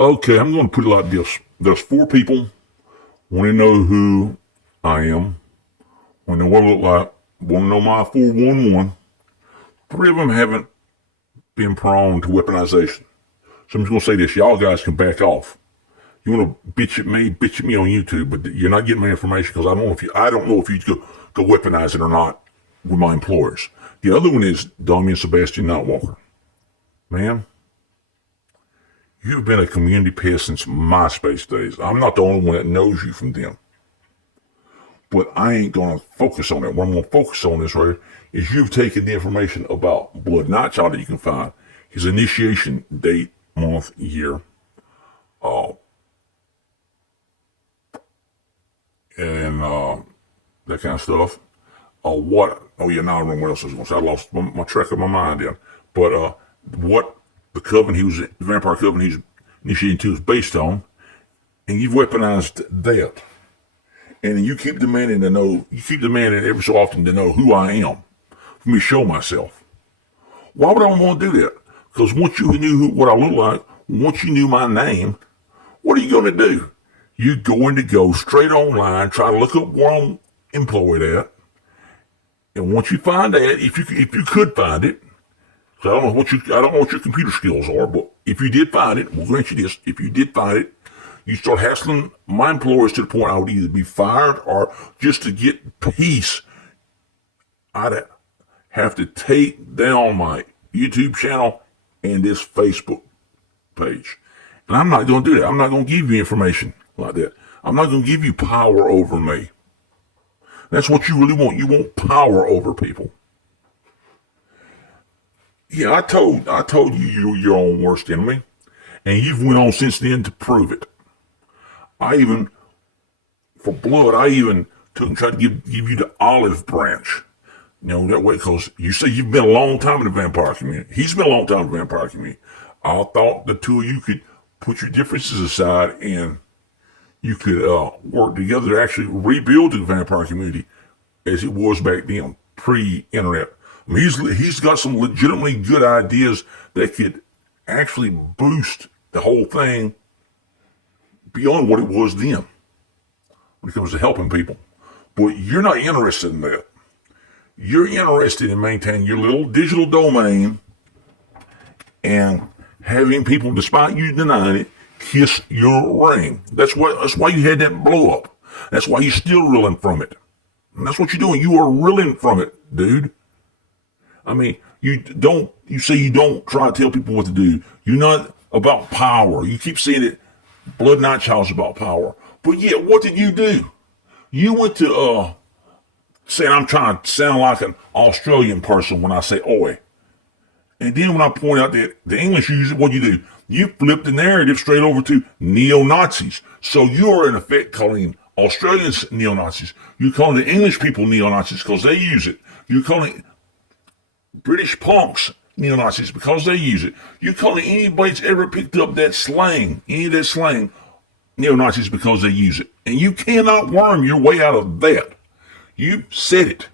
Okay, I'm going to put it like this. There's four people want to know who I am, want to know what I look like, want to know my 411. Three of them haven't been prone to weaponization. So I'm just going to say this. Y'all guys can back off. You want to bitch at me on YouTube, but you're not getting my information because I don't know if you go weaponize it or not with my employers. The other one is Damian Sebastian Nightwalker. Man, you've been a community pest since MySpace days. I'm not the only one that knows you from them. But I ain't going to focus on that. What I'm going to focus on is right is you've taken the information about Blood Nightchild that you can find, his initiation date, month, year, and that kind of stuff. What? Oh yeah, now I remember what else I was going to say. I lost my track of my mind then. But what the coven the vampire coven he was initiating to is based on, and you've weaponized that. And you keep demanding every so often to know who I am, for me to show myself. Why would I want to do that? Because once you knew what I look like, once you knew my name, what are you going to do? You're going to go straight online, try to look up where I'm employed at, and once you find that, if you could find it, because I don't know what your computer skills are, but if you did find it, we'll grant you this. If you did find it, you start hassling my employers to the point I would either be fired or just to get peace, I'd have to take down my YouTube channel and this Facebook page. And I'm not going to do that. I'm not going to give you information like that. I'm not going to give you power over me. That's what you really want. You want power over people. Yeah, I told you you're your own worst enemy, and you've went on since then to prove it. For blood, I even took and tried to give you the olive branch. That way, because you say you've been a long time in the vampire community. He's been a long time in the vampire community. I thought the two of you could put your differences aside and you could work together to actually rebuild the vampire community as it was back then, pre-internet. I mean, he's got some legitimately good ideas that could actually boost the whole thing beyond what it was then when it comes to helping people. But you're not interested in that. You're interested in maintaining your little digital domain and having people, despite you denying it, kiss your ring. That's why you had that blow up. That's why you're still reeling from it. And that's what you're doing. You are reeling from it, dude. I mean, you say you don't try to tell people what to do. You're not about power. You keep saying it. Blood Nightchild's about power. But yet, what did you do? You went to, saying I'm trying to sound like an Australian person when I say oi. And then when I point out that the English use it, what do? You flip the narrative straight over to neo-Nazis. So you're in effect calling Australians neo-Nazis. You're calling the English people neo-Nazis because they use it. You're calling British punks neo-Nazis because they use it. You're calling anybody that's ever picked up that slang, any of that slang, neo-Nazis because they use it. And you cannot worm your way out of that. You said it.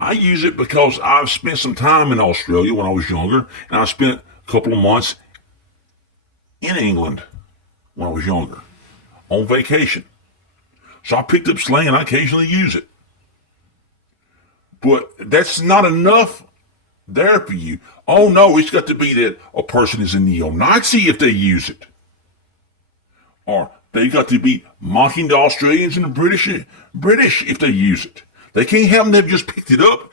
I use it because I've spent some time in Australia when I was younger, and I spent a couple of months in England when I was younger on vacation. So I picked up slang and I occasionally use it. But that's not enough there for you. Oh no, it's got to be that a person is a neo-Nazi if they use it. Or they got to be mocking the Australians and the British if they use it. They can't have them just picked it up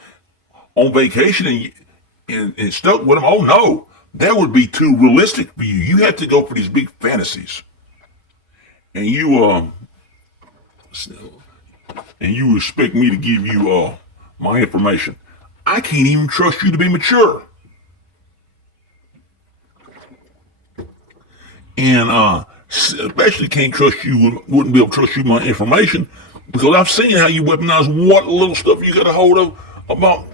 on vacation and stuck with them. Oh no, that would be too realistic for you. You have to go for these big fantasies. And you expect me to give you my information. I can't even trust you to be mature. And especially can't trust you, wouldn't be able to trust you my information because I've seen how you weaponize what little stuff you got a hold of about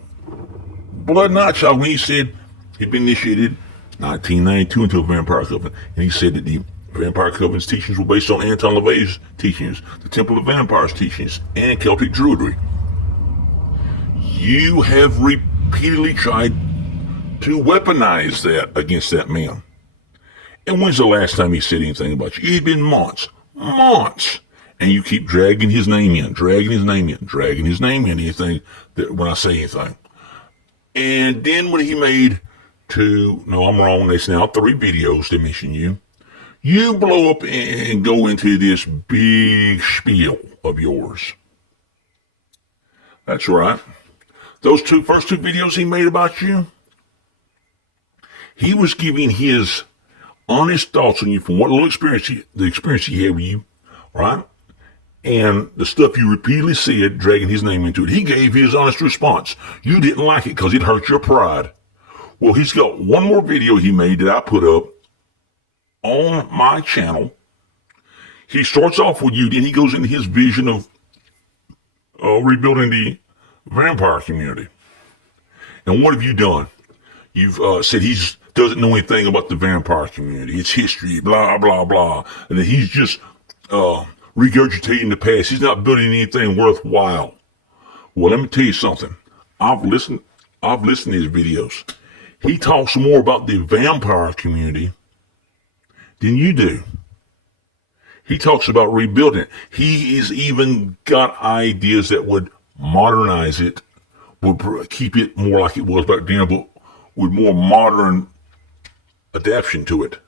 Blood Nightchild when he said he'd been initiated 1992 into a vampire coven. And he said that the vampire coven's teachings were based on Anton LaVey's teachings, the Temple of Vampires teachings, and Celtic Druidry. You have repeatedly tried to weaponize that against that man. And when's the last time he said anything about you? It's been months. Months. And you keep dragging his name in, dragging his name in, dragging his name in, anything that when I say anything. And then when he made no, I'm wrong, that's now 3 videos to mention you, you blow up and go into this big spiel of yours. That's right. Those first two videos he made about you, he was giving his honest thoughts on you from what little experience the experience he had with you, right? And the stuff you repeatedly said, dragging his name into it. He gave his honest response. You didn't like it because it hurt your pride. Well, he's got one more video he made that I put up on my channel. He starts off with you, then he goes into his vision of rebuilding the vampire community. And what have you done? You've said he doesn't know anything about the vampire community, its history, blah, blah, blah. And that he's just regurgitating the past. He's not building anything worthwhile. Well, let me tell you something. I've listened to his videos. He talks more about the vampire community than you do. He talks about rebuilding it. He has even got ideas that would modernize it, would keep it more like it was back then, but with more modern adaptation to it.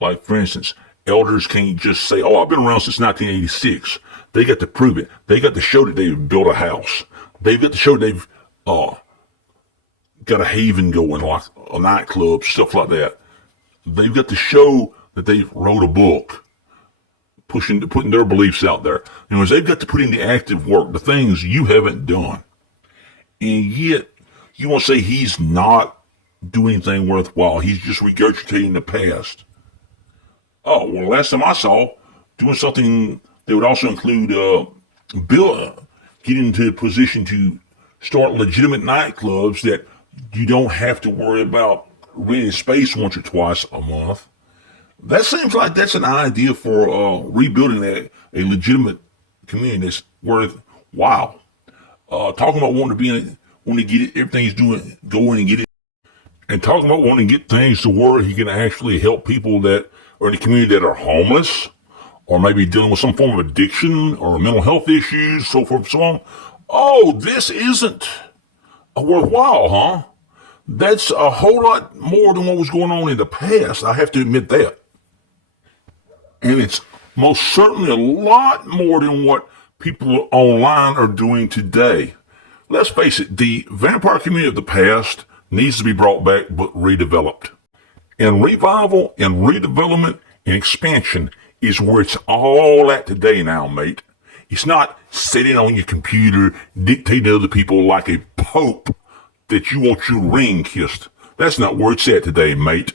Like, for instance, elders can't just say, oh, I've been around since 1986. They got to prove it. They got to show that they've built a house. They've got to show they've got a haven going, like a nightclub, stuff like that. They've got to show that they've wrote a book, putting their beliefs out there. In other words, they've got to put in the active work, the things you haven't done. And yet, you want to say he's not doing anything worthwhile. He's just regurgitating the past. Oh, well, last time I saw, doing something that would also include getting into a position to start legitimate nightclubs that you don't have to worry about renting space once or twice a month. That seems like that's an idea for rebuilding a legitimate community that's worthwhile. Talking about wanting to get it, everything he's doing, going and get it, and talking about wanting to get things to where he can actually help people that are in the community that are homeless, or maybe dealing with some form of addiction or mental health issues, so forth and so on. Oh, this isn't worthwhile, huh? That's a whole lot more than what was going on in the past. I have to admit that. And it's most certainly a lot more than what people online are doing today. Let's face it, the vampire community of the past needs to be brought back but redeveloped. And revival and redevelopment and expansion is where it's all at today now, mate. It's not sitting on your computer dictating to other people like a pope that you want your ring kissed. That's not where it's at today, mate.